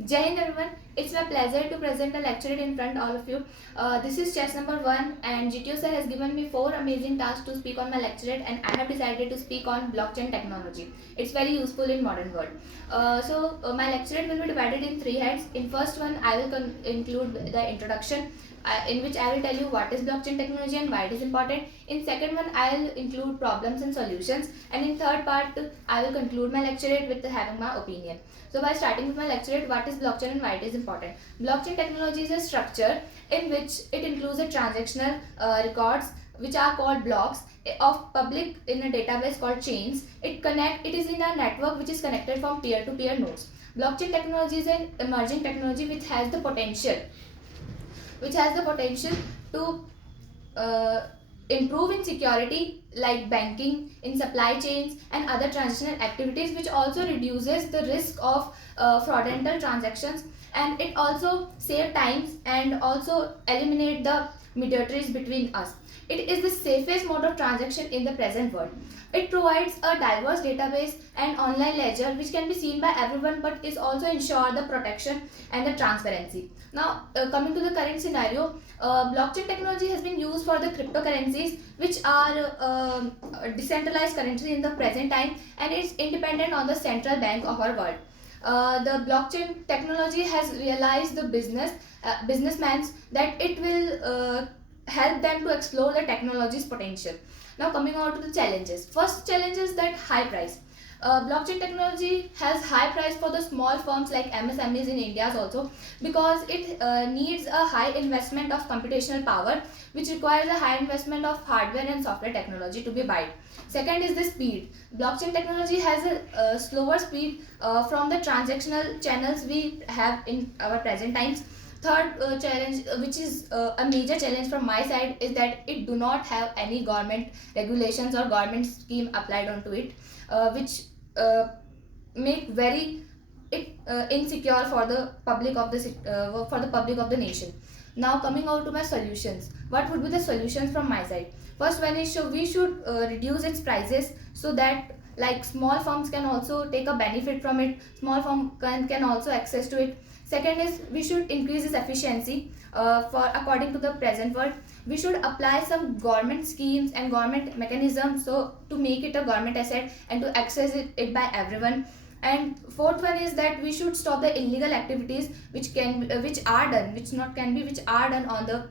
Jai Hind everyone, it's my pleasure to present a lecture in front of all of you. This is chess number 1 and GTO sir has given me 4 amazing tasks to speak on my lecturate, and I have decided to speak on blockchain technology. It's very useful in modern world. My lecturate will be divided in 3 heads. In first one I will include the introduction, in which I will tell you what is blockchain technology and why it is important. In second one I will include problems and solutions, and in third part I will conclude my lecturate with having my opinion. So by starting with my lecture, what is blockchain and why it is important? Blockchain technology is a structure in which it includes a transactional records which are called blocks of public in a database called chains. It is in a network which is connected from peer-to-peer nodes. Blockchain technology is an emerging technology which has the potential to improve in security like banking, in supply chains and other transactional activities, which also reduces the risk of fraudulent transactions, and it also save times and also eliminate the mediators between us. It is the safest mode of transaction in the present world. It provides a diverse database and online ledger which can be seen by everyone, but is also ensure the protection and the transparency. Now, coming to the current scenario, blockchain technology has been used for the cryptocurrencies, which are decentralized currency in the present time, and it's independent on the central bank of our world. The blockchain technology has realized the businessmen that it will help them to explore the technology's potential. Now coming on to the challenges. First challenge is that high price. Blockchain technology has high price for the small firms like MSMEs in India also, because it needs a high investment of computational power, which requires a high investment of hardware and software technology to be built. Second is the speed. Blockchain technology has a slower speed from the transactional channels we have in our present times. Third challenge, which is a major challenge from my side, is that it do not have any government regulations or government scheme applied onto it, which make very insecure for the public of the nation. Now coming out to my solutions, what would be the solutions from my side? First one is, we should reduce its prices so that like small firms can also take a benefit from it, small firm can also access to it. Second is, we should increase its efficiency for according to the present world. We should apply some government schemes and government mechanisms so to make it a government asset and to access it by everyone. And fourth one is that we should stop the illegal activities which are done on the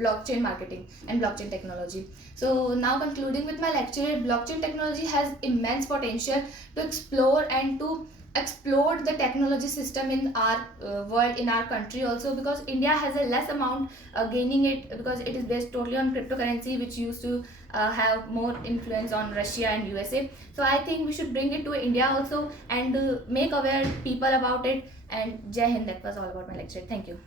blockchain marketing and blockchain technology. So now concluding with my lecture, blockchain technology has immense potential to explore and to explode the technology system in our world, in our country also, because India has a less amount gaining it, because it is based totally on cryptocurrency, which used to have more influence on Russia and USA. So I think we should bring it to India also and make aware people about it. And Jai Hind, that was all about my lecture. Thank you.